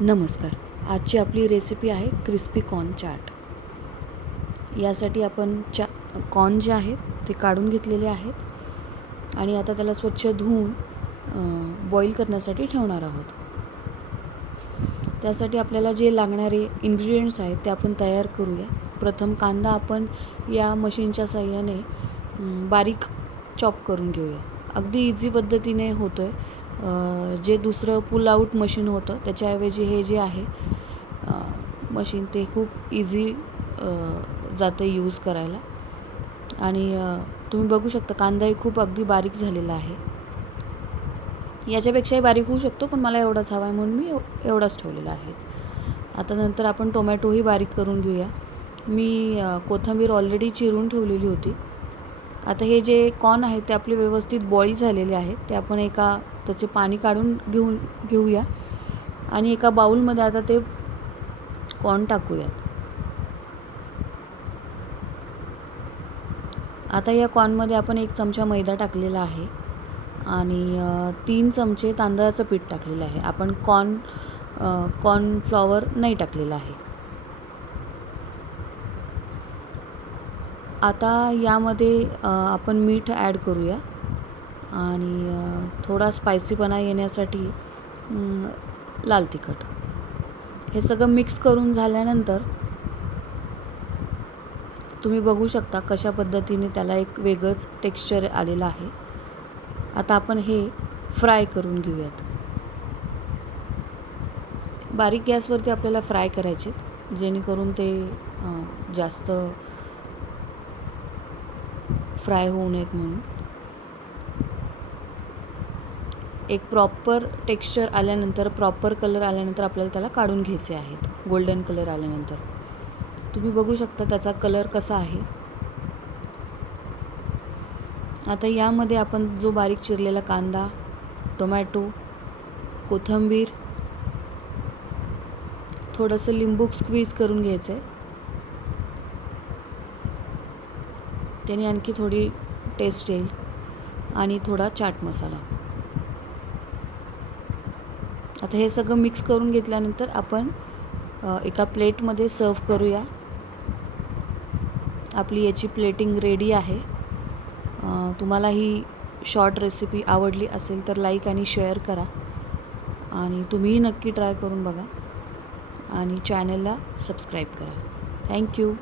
नमस्कार. आजची आपली रेसिपी आहे क्रिस्पी कॉर्न चाट. यासाठी आपण कॉर्न जे आहेत ते काढून घेतलेले आहेत आणि आता त्याला स्वच्छ धुवून बॉईल करण्यासाठी ठेवणार आहोत. त्यासाठी आपल्याला जे लागणारे इन्ग्रेडियंट्स आहेत ते आपण तयार करूया. प्रथम कांदा आपण या मशीनच्या साहाय्याने बारीक चॉप करून घेऊया. अगदी इझी पद्धतीने होतं आहे. जे दुसरं पुल आउट मशीन होतं त्याच्याऐवजी हे जे आहे मशीन ते खूप इझी जातं यूज करायला. आणि तुम्ही बघू शकता कांदाही खूप अगदी बारीक झालेला आहे. याच्यापेक्षाही बारीक होऊ शकतो, पण मला एवढाच हवा आहे म्हणून मी एवढाच ठेवलेला आहे. आता नंतर आपण टोमॅटोही बारीक करून घेऊया. मी कोथिंबीर ऑलरेडी चिरून ठेवलेली होती. आता हे जे कॉर्न आहेत ते आपले व्यवस्थित बॉईल झालेले आहेत. ते आपण त्याचे पाणी काढून घेऊया आणि एका बाउलमध्ये आता ते कॉर्न टाकूयात. आता या कॉर्नमध्ये आपण 1 चमचा मैदा टाकलेला आहे आणि 3 चमचे तांदळाचं पीठ टाकलेलं आहे. आपण कॉर्नफ्लॉवर नाही टाकलेलं आहे. आता यामध्ये आपण मीठ ॲड करूया आणि थोडा स्पायसीपणा येण्यासाठी लाल तिखट. हे सगळं मिक्स करून झाल्यानंतर तुम्ही बघू शकता कशा पद्धतीने त्याला एक वेगळंच टेक्स्चर आलेलं आहे. आता आपण हे फ्राय करून घेऊयात. बारीक गॅसवरती आपल्याला फ्राय करायचे जेणेकरून ते जास्त फ्राय होऊ नयेत म्हणून. एक प्रॉपर टेक्स्चर आल्यानंतर, प्रॉपर कलर आल्यानंतर आपल्याला त्याला काढून घ्यायचे आहेत. गोल्डन कलर आल्यानंतर तुम्ही बघू शकता त्याचा कलर कसा आहे. आता यामध्ये आपण जो बारीक चिरलेला कांदा, टोमॅटो, कोथिंबीर, थोडंसं लिंबू स्क्वीज करून घ्यायचं आहे. त्याने आणखी थोडी टेस्ट येईल आणि थोडा चाट मसाला. आता हे सगळं मिक्स करून घेतल्यानंतर आपण एका प्लेटमध्ये सर्व करूया. आपली याची प्लेटिंग रेडी आहे. तुम्हाला ही शॉर्ट रेसिपी आवडली असेल तर लाईक आणि शेअर करा आणि तुम्हीही नक्की ट्राय करून बघा आणि चॅनलला सबस्क्राईब करा. थँक्यू.